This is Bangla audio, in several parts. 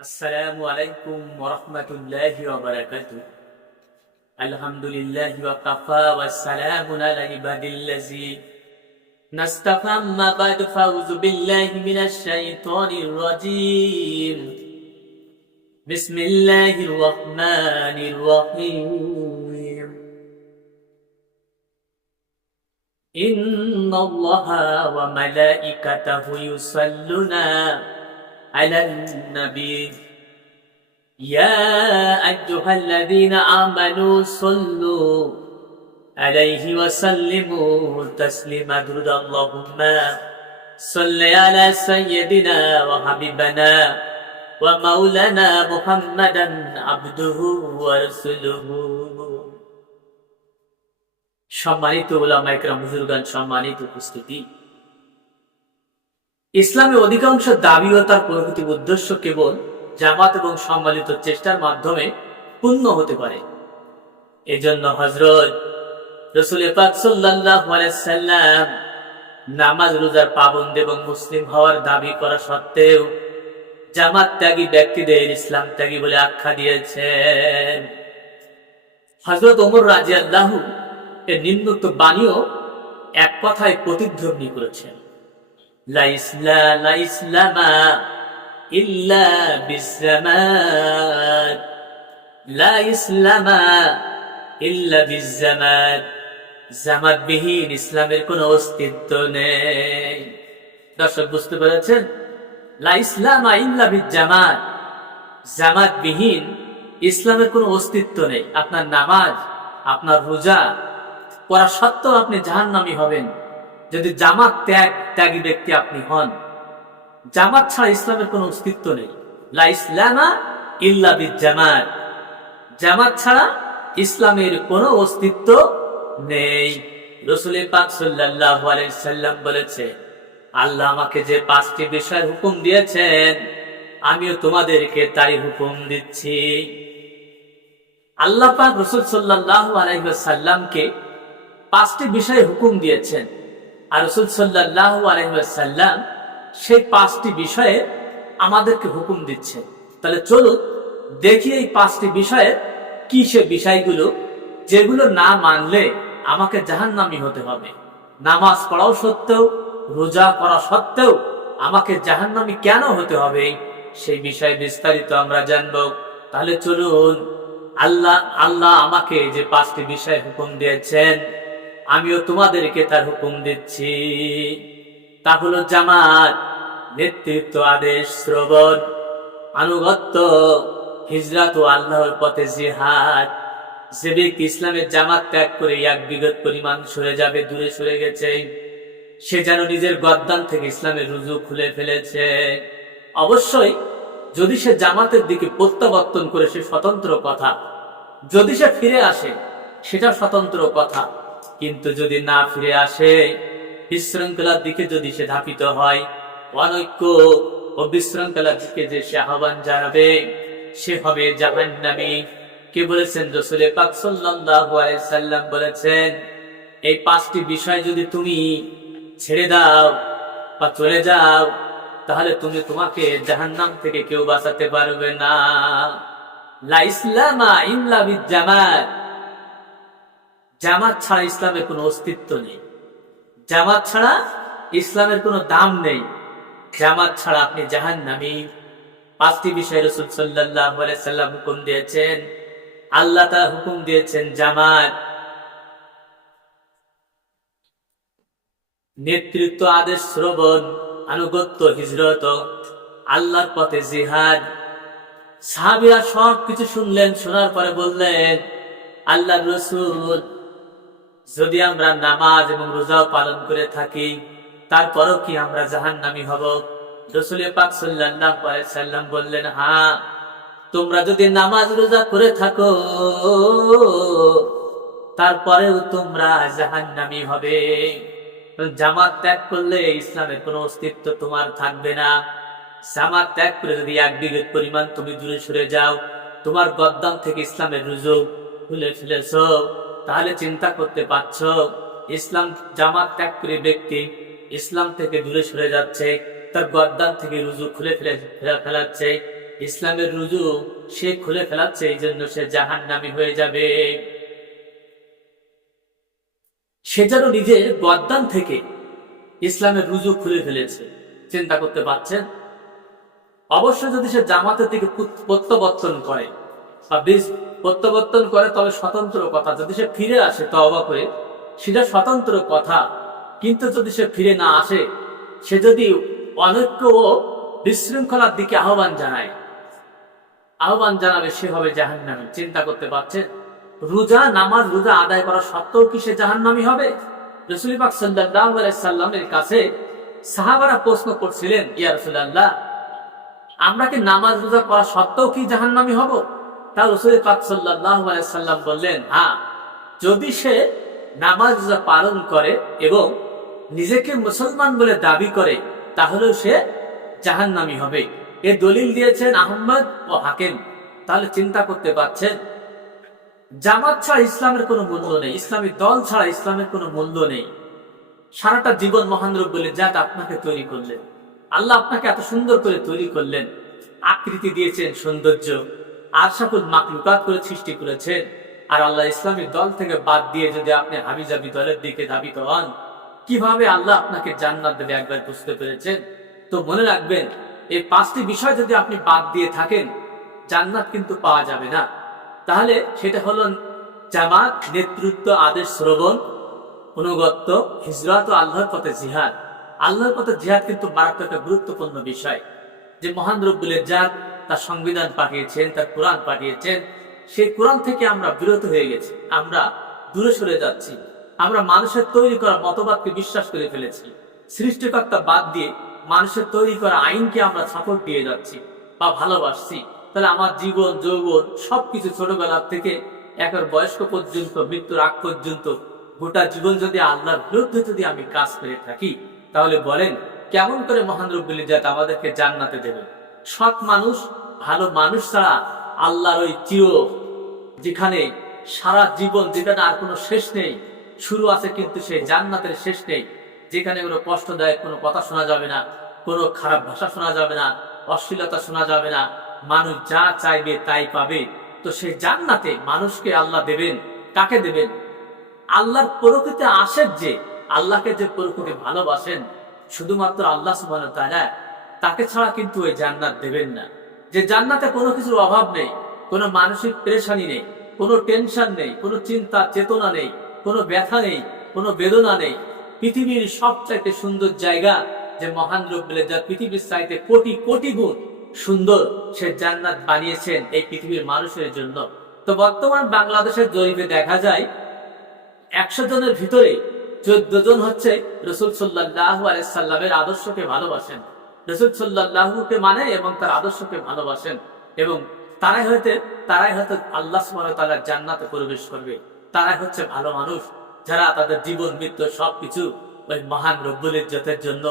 السلام عليكم ورحمة الله وبركاته. الحمد لله وكفى والسلام على عباد الذي نستفى أما بعد فأعوذ بالله من الشيطان الرجيم. بسم الله الرحمن الرحيم. إن الله وملائكته يصلون على النبي يا أيها الذين آمنوا صلوا عليه وسلموا تسليما درد اللهم صل على سيدنا وحبيبنا ومولانا محمدا عبده ورسوله সম্মানিত ওলামা একরাম হুজুরগান সম্মানিত উপস্থিতি ইসলামে অধিকাংশ দাবি ও তার প্রকৃতি উদ্দেশ্য কেবল জামাত এবং সম্মিলিত চেষ্টার মাধ্যমে পূর্ণ হতে পারে। এজন্য হজরত রসুল নামাজ, রোজার পাবন্দ এবং মুসলিম হওয়ার দাবি করা সত্ত্বেও জামাত ত্যাগী ব্যক্তিদের ইসলাম ত্যাগী বলে আখ্যা দিয়েছেন। হজরত ওমর রাজি আল্লাহ এর নিম্নোক্ত বাণীও এক কথায় প্রতিধ্বনি করেছেন। লা ইসলা লা ইসলামা ইল্লা বিজ্জামাত। লা ইসলামা জামাতবিহীন ইসলামের কোনো অস্তিত্ব নেই। দর্শক, বুঝতে পেরেছেন? লা ইসলামা ইল্লা জামাতবিহীন ইসলামের কোনো অস্তিত্ব নেই। আপনার নামাজ, আপনার রোজা করা সত্ত্বেও আপনি জাহান্নামী হবেন। যদি জামাত ত্যাগ, ত্যাগী ব্যক্তি আপনি হন, জামাত ছাড়া ইসলামের কোনো অস্তিত্ব নেই। লা ইসলামা ইল্লা জামাত জামাত ছাড়া ইসলামের কোনো অস্তিত্ব নেই। রসুল পাক আলাইহি সাল্লাম বলেছে, আল্লাহ আমাকে যে পাঁচটি বিষয়ের হুকুম দিয়েছেন, আমিও তোমাদেরকে তাই হুকুম দিচ্ছি। আল্লাহ পাক রসুল সাল্লাল্লাহু আলাইহি সাল্লামকে পাঁচটি বিষয়ে হুকুম দিয়েছেন। আর রসুল সাল্লাহ আলহাম সেই পাঁচটি বিষয়ে আমাদেরকে হুকুম দিচ্ছেন তাহলে চলুন দেখি এই পাঁচটি বিষয়ে কি সে বিষয়গুলো যেগুলো না মানলে আমাকে জাহান্নামি হতে হবে। নামাজ পড়াও সত্ত্বেও, রোজা করা সত্ত্বেও আমাকে জাহান্নামি কেন হতে হবে? সেই বিষয়ে বিস্তারিত আমরা জানব। তাহলে চলুন, আল্লাহ আল্লাহ আমাকে যে পাঁচটি বিষয়ে হুকুম দিয়েছেন আমিও তোমাদেরকে তার হুকুম দিচ্ছি। তা হলো জামাত, নেতৃত্ব আদেশ শ্রবণ, আনুগত্য, হিজরাত ও আল্লাহর পথে জিহাদ। যে ব্যক্তি ইসলামের জামাত ত্যাগ করে এক বিগত পরিমাণ সরে যাবে, দূরে সরে গেছে, সে যেন নিজের গদ্দান থেকে ইসলামের রুজু খুলে ফেলেছে। অবশ্যই, যদি সে জামাতের দিকে প্রত্যাবর্তন করে, সে স্বতন্ত্র কথা। যদি সে ফিরে আসে সেটা স্বতন্ত্র কথা। কিন্তু যদি না ফিরে আসে, বিশৃঙ্খলার দিকে যদি সে ধাপিত হয়, অনৈক্য ও বিশৃঙ্খলার দিকে যে সে আহ্বান জানাবে, সে হবে জাহান্নামী। কে বলেছেন? রসুলে পাক সাল্লাম বলেছেন, এই পাঁচটি বিষয় যদি তুমি ছেড়ে দাও বা চলে যাও, তাহলে তুমি তোমাকে জাহান্নাম থেকে কেউ বাঁচাতে পারবে না। লা ইসলামা ইল্লা বিজ্জামাত। জামাত ছাড়া ইসলামের কোনো অস্তিত্ব নেই। জামাত ছাড়া ইসলামের কোনো দাম নেই। জামাত ছাড়া আপনি জাহান নামি পাঁচটি বিষয় রসুল সাল্লাহ হুকুম দিয়েছেন। আল্লাহ তার হুকুম দিয়েছেন, জামাত নেতৃত্ব আদেশ শ্রবণ, আনুগত্য, হিজরত, আল্লাহর পথে জিহাদ। সাহাবিরা সব কিছু শুনলেন, শোনার পরে বললেন আল্লাহ রসুল যদি আমরা নামাজ এবং রোজাও পালন করে থাকি, তারপরও কি আমরা জাহান নামি হব? রসুল পাক সাল্লাম বললেন হ্যাঁ তোমরা যদি নামাজ রোজা করে থাকো, তারপরেও তোমরা জাহান নামি হবে। জামাত ত্যাগ করলে ইসলামের কোনো অস্তিত্ব তোমার থাকবে না। জামাত ত্যাগ করে যদি এক বিঘের পরিমাণ তুমি দূরে সরে যাও, তোমার গদ্দাম থেকে ইসলামের রুজু খুলে ফেলেছ। তাহলে চিন্তা করতে পারছ, ইসলাম জামাত ত্যাগ করে ব্যক্তি ইসলাম থেকে দূরে সরে যাচ্ছে, তার গদ্দান থেকে রুজু খুলে ফেলে, ফেলা- ফেলাচ্ছে। ইসলামের রুজু সে খুলে ফেলাচ্ছে, এই জন্য সে জাহান নামি হয়ে যাবে। সে যেন নিজের গদ্দান থেকে ইসলামের রুজু খুলে ফেলেছে। চিন্তা করতে পারছেন? অবশ্য যদি সে জামাতের দিকে প্রত্যাবর্তন করে বীজ প্রত্যাবর্তন করে তবে স্বতন্ত্র কথা। যদি সে ফিরে আসে তবা করে, সেটা স্বতন্ত্র কথা। কিন্তু যদি সে ফিরে না আসে, সে যদি অনৈক্য ও বিশৃঙ্খলার দিকে আহ্বান জানায়, আহ্বান জানাবে সে হবে জাহান্নামী। চিন্তা করতে পারছেন? রোজা, নামাজ, রোজা আদায় করা সত্ত্বেও কি সে জাহান্নামী হবে? রসুল পাক সাল্লামের কাছে সাহাবারা প্রশ্ন করছিলেন, ইয়া রাসূলুল্লাহ, আমরা কি নামাজ, রোজা করা সত্ত্বেও কি জাহান্নামী হব? তা রসুল পাক আলাইহি সাল্লাম বললেন হ্যাঁ যদি সে নামাজ পালন করে এবং নিজেকে মুসলমান বলে দাবি করে, তাহলেও সে জাহান্নামী হবে। এ দলিল দিয়েছেন আহমদ ও হাকিম। তাহলে চিন্তা করতে পারছেন, জামাত ছাড়া ইসলামের কোনো মূল্য নেই, ইসলামী দল ছাড়া ইসলামের কোনো মূল্য নেই। সারাটা জীবন মহান রব্বুল জাত আপনাকে তৈরি করলেন। আল্লাহ আপনাকে এত সুন্দর করে তৈরি করলেন। আকৃতি দিয়েছেন সৌন্দর্য। সকল মাকলুকাত করে সৃষ্টি করেছেন। আর আল্লাহ ইসলামী দল থেকে বাদ দিয়ে যদি আপনি হাবিজাবি দলের দিকে ধাবিত হন কীভাবে আল্লাহ আপনাকে জান্নাত দেবে একবার বুঝতে পেরেছেন? তো মনে রাখবেন, এই পাঁচটি বিষয় যদি আপনি বাদ দিয়ে থাকেন, জান্নাত কিন্তু পাওয়া যাবে না। তাহলে সেটা হলো জামাত, নেতৃত্ব, আদেশ, শ্রবণ, অনুগত্য, হিজরত আল্লাহর পথে জিহাদ। আল্লাহর পথে জিহাদ কিন্তু মারাত্মক একটা গুরুত্বপূর্ণ বিষয়। যে মহান রব্বুলের জাত তার সংবিধান পাঠিয়েছেন, তার কোরআন পাঠিয়েছেন। সেই কোরআন থেকে আমরা বিরত হয়ে গেছি, আমরা দূরে সরে যাচ্ছি। আমরা মানুষের তৈরি করা মতবাদকে বিশ্বাস করে ফেলেছি। সৃষ্টিকর্তা বাদ দিয়ে মানুষের তৈরি করা আইনকে আমরা সাপোর্ট দিয়ে যাচ্ছি বা ভালোবাসছি। তাহলে আমার জীবন, যৌবন সবকিছু ছোটবেলা থেকে একের বয়স্ক পর্যন্ত, মৃত্যুর আগ পর্যন্ত গোটা জীবন যদি আল্লাহর বিরুদ্ধে যদি আমি কাজ করে থাকি, তাহলে বলেন, কেমন করে মহান রব্বুল আমাদেরকে জান্নাতে দেবে? সৎ মানুষ, ভালো মানুষ ছাড়া আল্লাহর ওই চির, যেখানে সারা জীবন যেখানে আর কোনো শেষ নেই, শুরু আছে কিন্তু সেই জান্নাতের শেষ নেই, যেখানে কোনো কষ্টদায়ক কোনো কথা শোনা যাবে না, কোনো খারাপ ভাষা শোনা যাবে না, অশ্লীলতা শোনা যাবে না, মানুষ যা চাইবে তাই পাবে। তো সেই জান্নাতে মানুষকে আল্লাহ দেবেন, কাকে দেবেন? আল্লাহর প্রকৃতি আসেন যে, আল্লাহকে যে প্রকৃতি ভালোবাসেন, শুধুমাত্র আল্লাহ সুবাহ তাকে ছাড়া কিন্তু ওই জান্নাত দেবেন না। যে জান্নাতে কোনো কিছুর অভাব নেই, কোনো মানসিক পেরেশানি নেই, কোনো টেনশন নেই, কোনো চিন্তা চেতনা নেই, কোনো ব্যথা নেই, কোনো বেদনা নেই। পৃথিবীর সবচাইতে সুন্দর জায়গা যে মহান রব্বুল যা পৃথিবীর চাইতে কোটি কোটি গুণ সুন্দর সে জান্নাত বানিয়েছেন এই পৃথিবীর মানুষের জন্য। তো বর্তমান বাংলাদেশের জরিপে দেখা যায়, একশো জনের ভিতরে চোদ্দ জন হচ্ছে রসুল সাল্লাহ আলাইসাল্লামের আদর্শকে ভালোবাসেন। রসুল সাল্লাহুকে মানে এবং তার আদর্শকে ভালোবাসেন এবং তারাই হয়তো তারাই হয়তো আল্লাহ তালা জান্নাতে প্রবেশ করবে। তারাই হচ্ছে ভালো মানুষ যারা তাদের জীবন, মৃত্যু সবকিছু ওই মহান রব্বুল ইজ্জতের জন্য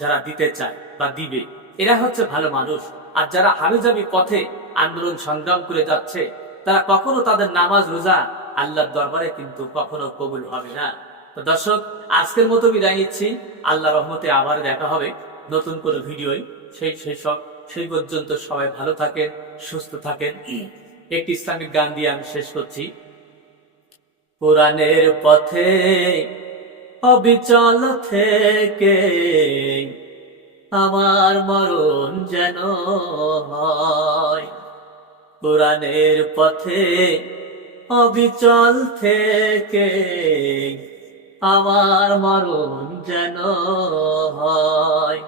যারা দিতে চায় বা দিবে। এরা হচ্ছে ভালো মানুষ। আর যারা হাবিজাবি পথে আন্দোলন সংগ্রাম করে যাচ্ছে, তারা কখনো তাদের নামাজ, রোজা আল্লাহর দরবারে কিন্তু কখনো কবুল হবে না। তো দর্শক, আজকের মতো বিদায় নিচ্ছি। আল্লাহ রহমতে আবার দেখা হবে। নতুন কোনো ভিডিওই। সেই সেই সব, সেই পর্যন্ত সবাই ভালো থাকেন, সুস্থ থাকেন। একটি ইসলামিক গান দিয়ে আমি শেষ করছি। কোরআনের পথে, অবিচল থেকে আমার মরণ যেন হয়। কোরআনের পথে, অবিচল থেকে আমার মরণ যেন হয়।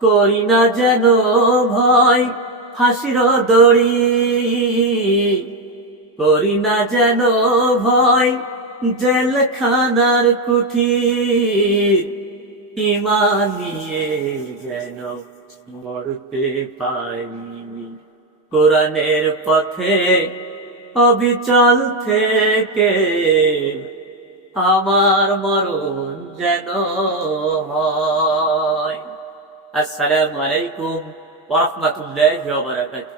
করি না যেন ভয় ফাঁসির দড়ি। করি না যেন ভয়, জেলখানার কুঠি। ইমান নিয়ে যেন মরতে পারি কোরআনের পথে অবিচল থেকে আমার মরণ যেন হয়। আসসালামু আলাইকুম ওরহমতুল্লাহ বারাকাতুহু।